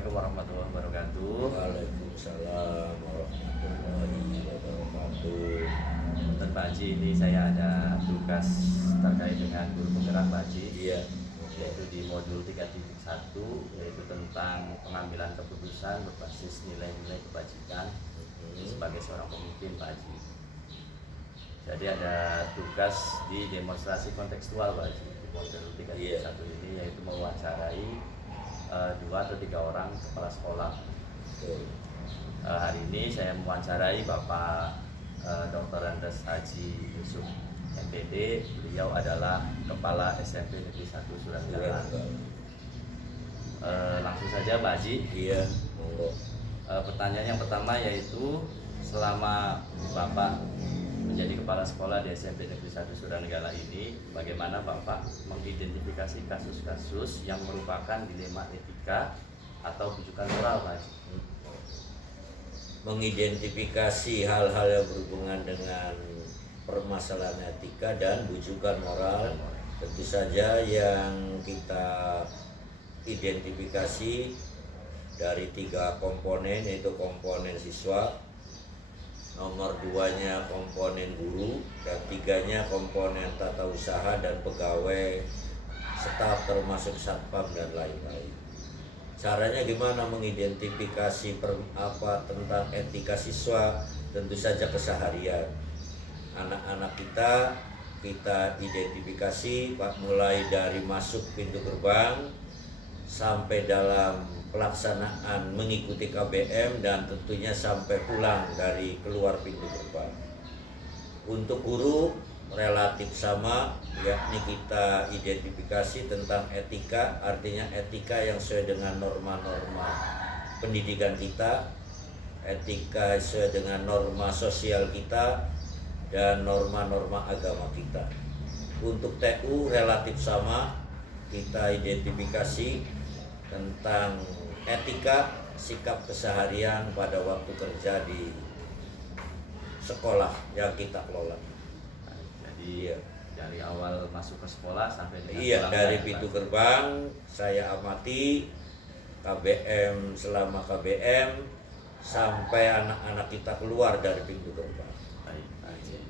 Assalamualaikum warahmatullahi wabarakatuh. Waalaikumsalam warahmatullahi wabarakatuh. Dan Pak Haji, ini saya ada tugas terkait dengan guru penggerak Pak Haji. Iya. Yaitu di modul 3.1, yaitu tentang pengambilan keputusan berbasis nilai-nilai kebajikan sebagai seorang pemimpin Pak Haji. Jadi ada tugas di demonstrasi kontekstual Pak Haji di modul 3.1 ini, yaitu mewawancarai 2 atau 3 orang kepala sekolah. Hari ini saya mewawancarai Bapak Dr. Andes Haji Yusuf MPD. Beliau adalah Kepala SMP Negeri 1 Suranggala. Langsung saja Pak Haji. Iya. Pertanyaan yang pertama yaitu, selama Bapak menjadi kepala sekolah di SMP Negeri 1 Suranggala ini, bagaimana Bapak mengidentifikasi kasus-kasus yang merupakan dilema etika atau bujukan moral Pak Haji? Mengidentifikasi hal-hal yang berhubungan dengan permasalahan etika dan bujukan moral, tentu saja yang kita identifikasi dari 3 komponen, yaitu komponen siswa, nomor 2-nya komponen guru, dan 3-nya komponen tata usaha dan pegawai staf termasuk satpam dan lain-lain. Caranya gimana mengidentifikasi tentang etika siswa? Tentu saja keseharian anak-anak kita identifikasi mulai dari masuk pintu gerbang sampai dalam pelaksanaan mengikuti KBM, dan tentunya sampai pulang dari keluar pintu gerbang. Untuk guru relatif sama, yakni kita identifikasi tentang etika, artinya etika yang sesuai dengan norma-norma pendidikan kita, etika sesuai dengan norma sosial kita, dan norma-norma agama kita. Untuk TU relatif sama, kita identifikasi tentang etika, sikap keseharian pada waktu kerja di sekolah yang kita kelola. Jadi dari awal masuk ke sekolah sampai dengan Iya, pulang dari ya, pintu Pak? gerbang saya amati KBM, selama KBM sampai anak-anak kita keluar dari pintu gerbang. Baik, baik.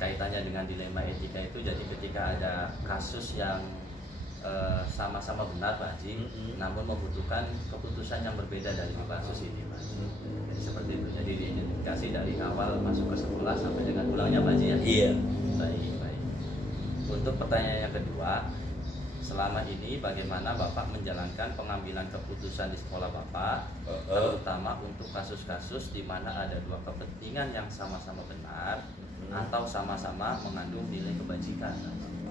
Kaitannya dengan dilema etika itu, jadi ketika ada kasus yang sama-sama benar Pak Haji, namun membutuhkan keputusan yang berbeda dari kasus ini Pak Haji. Jadi seperti itu, jadi diidentifikasi dari awal masuk ke sekolah sampai dengan pulangnya Pak Haji ya? Iya. Baik, baik. Untuk pertanyaan yang kedua, selama ini bagaimana Bapak menjalankan pengambilan keputusan di sekolah Bapak, terutama untuk kasus-kasus di mana ada 2 kepentingan yang sama-sama benar atau sama-sama mengandung nilai kebajikan?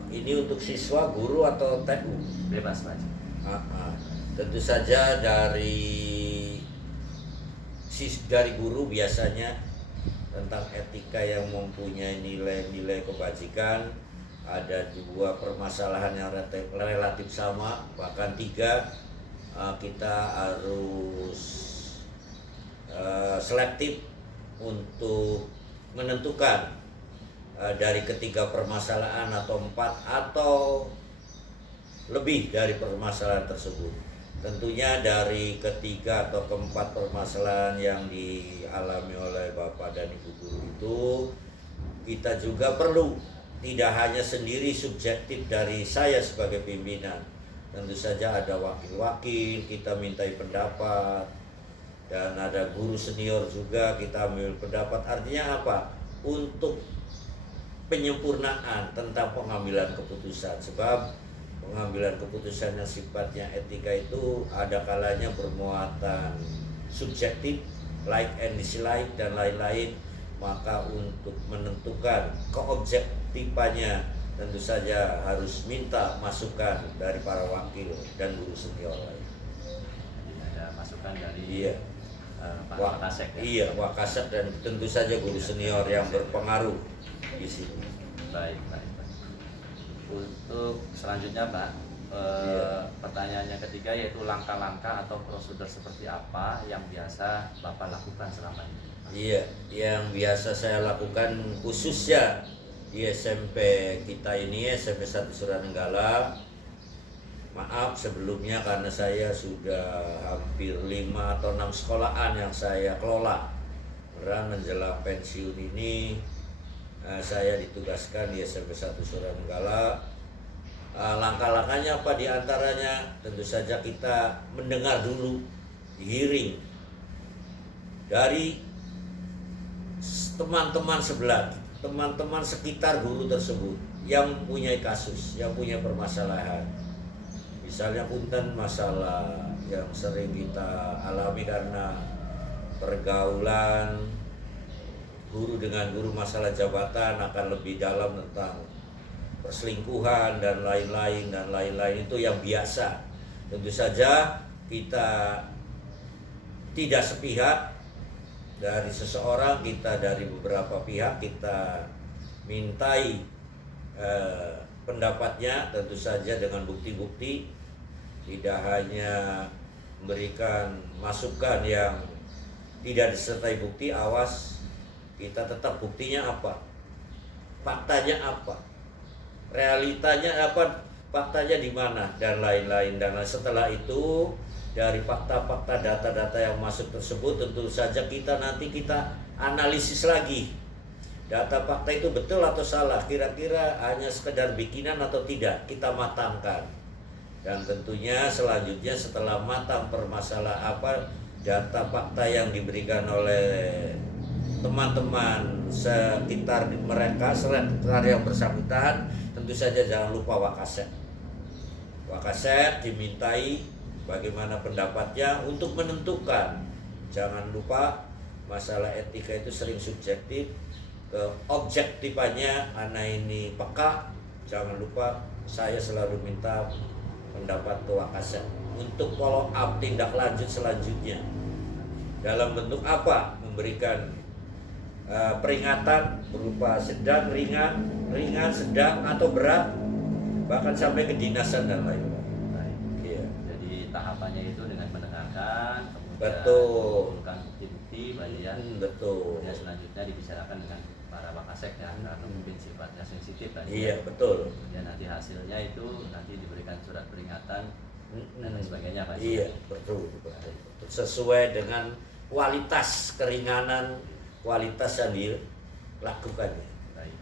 Ini untuk siswa, guru, atau TU? Bebas Pak Haji. Tentu saja dari guru biasanya tentang etika yang mempunyai nilai-nilai kebajikan. Ada 2 permasalahan yang relatif sama, bahkan 3. Kita harus selektif untuk menentukan dari ketiga permasalahan atau 4 atau lebih dari permasalahan tersebut. Tentunya dari ketiga atau keempat permasalahan yang dialami oleh Bapak dan Ibu guru itu, kita juga perlu tidak hanya sendiri subjektif dari saya sebagai pimpinan. Tentu saja ada wakil-wakil, kita mintai pendapat, dan ada guru senior juga kita ambil pendapat. Artinya apa? Untuk penyempurnaan tentang pengambilan keputusan, sebab pengambilan keputusan yang sifatnya etika itu ada kalanya bermuatan subjektif, like and dislike dan lain-lain. Maka untuk menentukan keobjektifannya tentu saja harus minta masukan dari para wakil dan guru senior lain. Ada masukan dari Pak Wakasek ya? Iya, Wakasek dan tentu saja guru senior yang berpengaruh di sini. Baik, baik, baik. Untuk selanjutnya Pak, pertanyaan yang ketiga yaitu langkah-langkah atau prosedur seperti apa yang biasa Bapak lakukan selama ini? Iya, yang biasa saya lakukan khususnya di SMP kita ini, SMP 1 Suranenggala, Maaf sebelumnya karena saya sudah hampir 5 atau 6 sekolahan yang saya kelola. Beran menjelang pensiun ini saya ditugaskan di SMP 1 Suranenggala. Langkah-langkahnya apa diantaranya? Tentu saja kita mendengar dulu, hearing dari teman-teman sebelah, teman-teman sekitar guru tersebut yang mempunyai kasus, yang punya permasalahan. Misalnya punten masalah yang sering kita alami karena pergaulan guru dengan guru, masalah jabatan akan lebih dalam tentang perselingkuhan dan lain-lain itu yang biasa. Tentu saja kita tidak sepihak dari seseorang, kita dari beberapa pihak kita mintai pendapatnya, tentu saja dengan bukti-bukti, tidak hanya memberikan masukan yang tidak disertai bukti. Awas, kita tetap buktinya apa, faktanya apa, realitanya apa, faktanya di mana, dan lain-lain. Dan setelah itu dari fakta-fakta, data-data yang masuk tersebut, tentu saja kita analisis lagi data fakta itu betul atau salah, kira-kira hanya sekedar bikinan atau tidak, kita matangkan. Dan tentunya selanjutnya setelah matang data fakta yang diberikan oleh teman-teman sekitar mereka, sekitar yang bersangkutan, tentu saja jangan lupa Wakaset. Wakaset dimintai bagaimana pendapatnya untuk menentukan. Jangan lupa masalah etika itu sering subjektif, keobjektifannya anak ini peka. Jangan lupa saya selalu minta pendapat ke Wakaset untuk follow up tindak lanjut selanjutnya. Dalam bentuk apa? Memberikan peringatan berupa sedang, ringan, sedang atau berat, bahkan sampai kedinasan dan lain-lain. Iya. Jadi tahapannya itu dengan mendengarkan, kemudian betul, mengumpulkan bukti-bukti, betul. Dan selanjutnya dibicarakan dengan para Wakasek ya, karena mungkin sifatnya sensitif kan. Iya, betul. Dan nanti hasilnya itu nanti diberikan surat peringatan dan lain sebagainya Pak. Iya, betul. Sesuai dengan kualitas keringanan, kualitas yang dilakukan. Baik.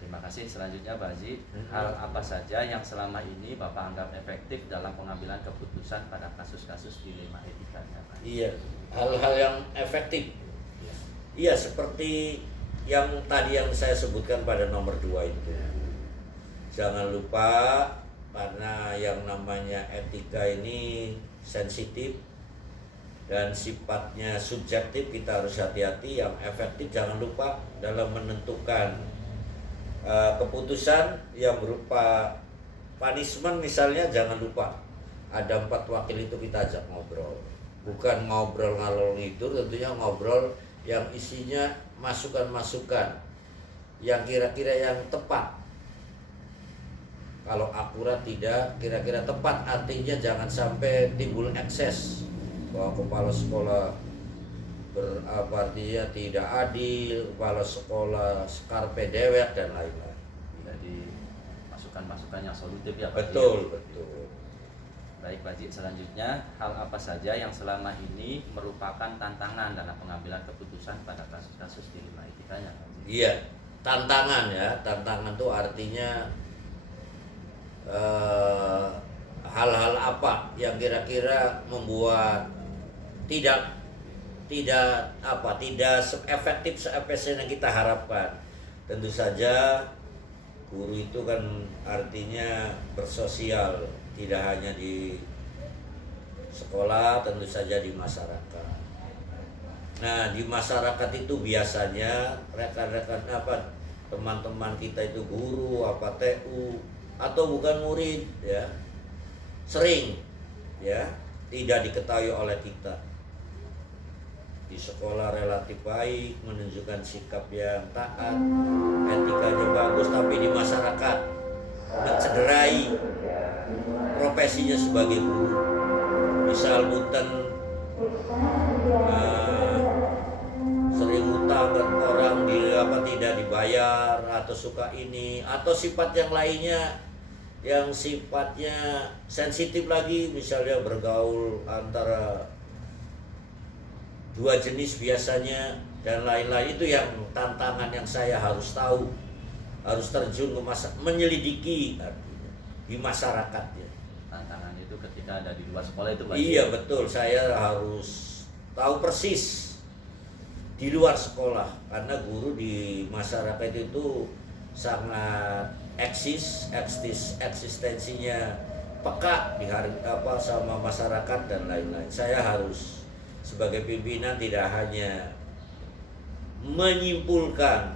Terima kasih. Selanjutnya Pak Haji, hal apa saja yang selama ini Bapak anggap efektif dalam pengambilan keputusan pada kasus-kasus dilema etikanya Pak? Iya, hal-hal yang efektif. Iya, seperti yang tadi yang saya sebutkan pada nomor 2 itu. Jangan lupa, karena yang namanya etika ini sensitif dan sifatnya subjektif, kita harus hati-hati. Yang efektif jangan lupa dalam menentukan keputusan yang berupa punishment misalnya, jangan lupa ada 4 wakil itu kita ajak ngobrol. Bukan ngobrol ngalor ngidur, tentunya ngobrol yang isinya masukan-masukan yang kira-kira yang tepat. Kalau akurat tidak, kira-kira tepat, artinya jangan sampai timbul ekses bahwa kepala sekolah artinya tidak adil, kepala sekolah skarpe dewek dan lain-lain. Jadi masukan-masukan yang solutif ya Pak. Betul, betul. Baik Pak Haji, selanjutnya hal apa saja yang selama ini merupakan tantangan dalam pengambilan keputusan pada kasus-kasus dilema etikanya Pak Haji? Iya, tantangan ya. Tantangan itu artinya hal-hal apa yang kira-kira membuat tidak efektif seefisien yang kita harapkan. Tentu saja guru itu kan artinya bersosial, tidak hanya di sekolah, tentu saja di masyarakat. Nah, di masyarakat itu biasanya rekan-rekan teman-teman kita itu guru, TU atau bukan murid ya, sering ya tidak diketahui oleh kita. Di sekolah relatif baik, menunjukkan sikap yang taat, etikanya bagus, tapi di masyarakat mencederai profesinya sebagai guru. Misal punten sering utang ke orang tidak dibayar, atau suka ini, atau sifat yang lainnya yang sifatnya sensitif lagi, misalnya bergaul antara dua jenis biasanya dan lain-lain, itu yang tantangan yang saya harus tahu, harus terjun ke menyelidiki artinya di masyarakat ya. Tantangan itu ketika ada di luar sekolah itu Pak. Iya betul, saya harus tahu persis di luar sekolah, karena guru di masyarakat itu sangat eksistensinya peka di hari apa sama masyarakat dan lain-lain. Saya harus sebagai pimpinan tidak hanya menyimpulkan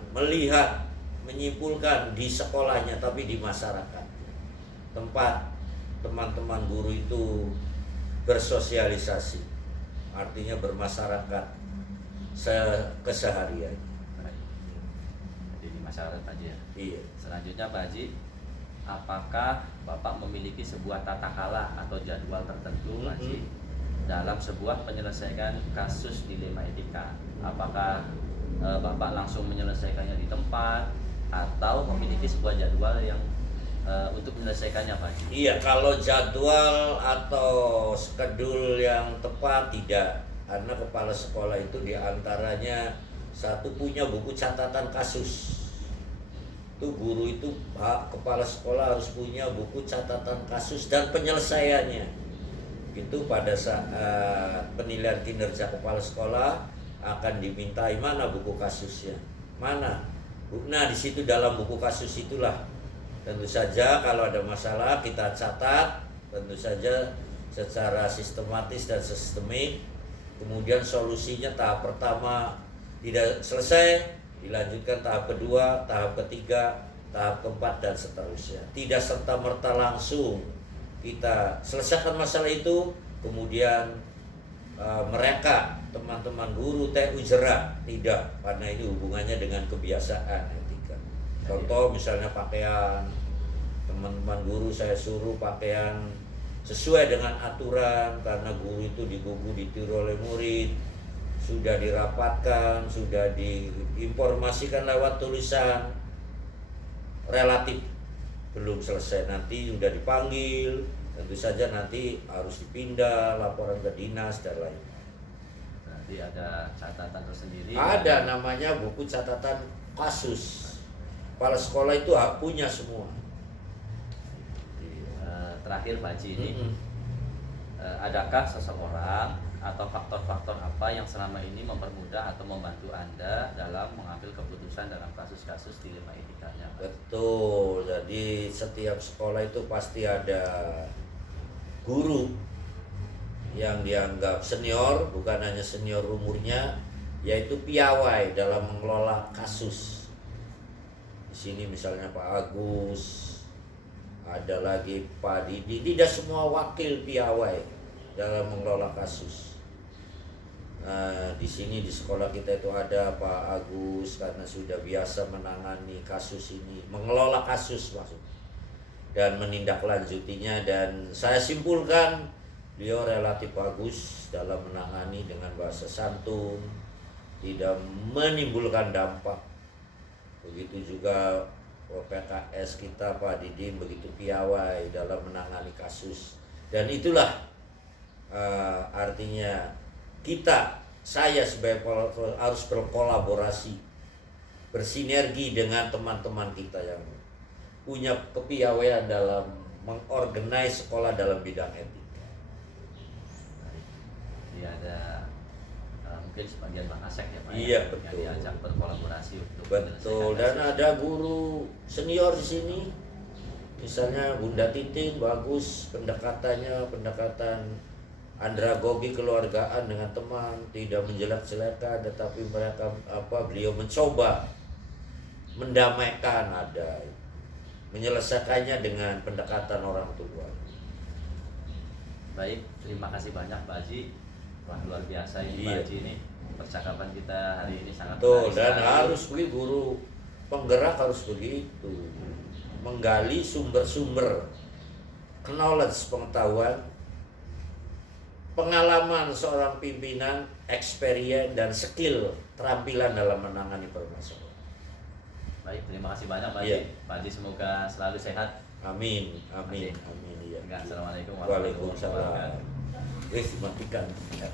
di sekolahnya, tapi di masyarakat, tempat teman-teman guru itu bersosialisasi, artinya bermasyarakat keseharian. Jadi di masyarakat Pak Haji ya. Iya. Selanjutnya Pak Haji, apakah Bapak memiliki sebuah tata kala atau jadwal tertentu Pak Haji dalam sebuah penyelesaian kasus dilema etika? Apakah Bapak langsung menyelesaikannya di tempat atau memiliki sebuah jadwal yang untuk menyelesaikannya Pak Haji? Iya, kalau jadwal atau skedul yang tepat tidak, karena kepala sekolah itu diantaranya satu punya buku catatan kasus. Itu guru itu kepala sekolah harus punya buku catatan kasus dan penyelesaiannya. Itu pada saat penilaian kinerja kepala sekolah akan dimintai mana buku kasusnya, mana. Nah di situ dalam buku kasus itulah tentu saja kalau ada masalah kita catat, tentu saja secara sistematis dan sistemik. Kemudian solusinya tahap pertama tidak selesai, dilanjutkan tahap kedua, tahap ketiga, tahap keempat dan seterusnya. Tidak serta-merta langsung kita selesaikan masalah itu, kemudian mereka teman-teman guru TU jerak, tidak, karena ini hubungannya dengan kebiasaan etika. Contoh misalnya pakaian, teman-teman guru saya suruh pakaian sesuai dengan aturan, karena guru itu digugu ditiru oleh murid, sudah dirapatkan, sudah diinformasikan lewat tulisan, relatif belum selesai, nanti sudah dipanggil, tentu saja nanti harus dipindah, laporan ke dinas dan lain. Berarti ada catatan tersendiri. Ada namanya buku catatan kasus. Kepala sekolah itu punya semua. Terakhir Pak Haji ini, adakah seseorang atau faktor-faktor apa yang selama ini mempermudah atau membantu Anda dalam mengambil keputusan dalam kasus-kasus dilema etikanya? Betul, jadi setiap sekolah itu pasti ada guru yang dianggap senior, bukan hanya senior umurnya, yaitu piawai dalam mengelola kasus. Di sini misalnya Pak Agus, ada lagi Pak Didi, tidak semua wakil piawai dalam mengelola kasus. Nah, di sini di sekolah kita itu ada Pak Agus, karena sudah biasa menangani kasus ini, mengelola kasus maksud, dan menindaklanjutinya, dan saya simpulkan beliau relatif bagus dalam menangani dengan bahasa santun, tidak menimbulkan dampak. Begitu juga PKS kita Pak Didin begitu piawai dalam menangani kasus, dan itulah artinya saya sebagai harus berkolaborasi, bersinergi dengan teman-teman kita yang punya kepiawaian dalam mengorganize sekolah dalam bidang etika. Jadi ada mungkin sebagian Bang Asek ya Pak, Iya, yang betul. diajak berkolaborasi untuk Betul, menyelesaikan dan kasus. ada guru senior di sini, misalnya Bunda Titin, bagus pendekatan andragogi keluargaan dengan teman, tidak menjelek-jelekan, tetapi beliau mencoba mendamaikan, ada menyelesaikannya dengan pendekatan orang tua. Baik, terima kasih banyak Pak Haji. Wah, luar biasa ini Pak Iya. Haji ini. Percakapan kita hari ini sangat Betul, menarik dan sekali. harus begitu, guru penggerak harus begitu, menggali sumber-sumber knowledge, pengetahuan, pengalaman seorang pimpinan, experience dan skill, keterampilan dalam menangani permasalahan. Baik, terima kasih banyak Pak Haji. Iya. Pak Haji semoga selalu sehat Amin, amin, amin. Ya. Assalamualaikum warahmatullahi Waalaikumsalam. wabarakatuh. Wis matikan. Ya.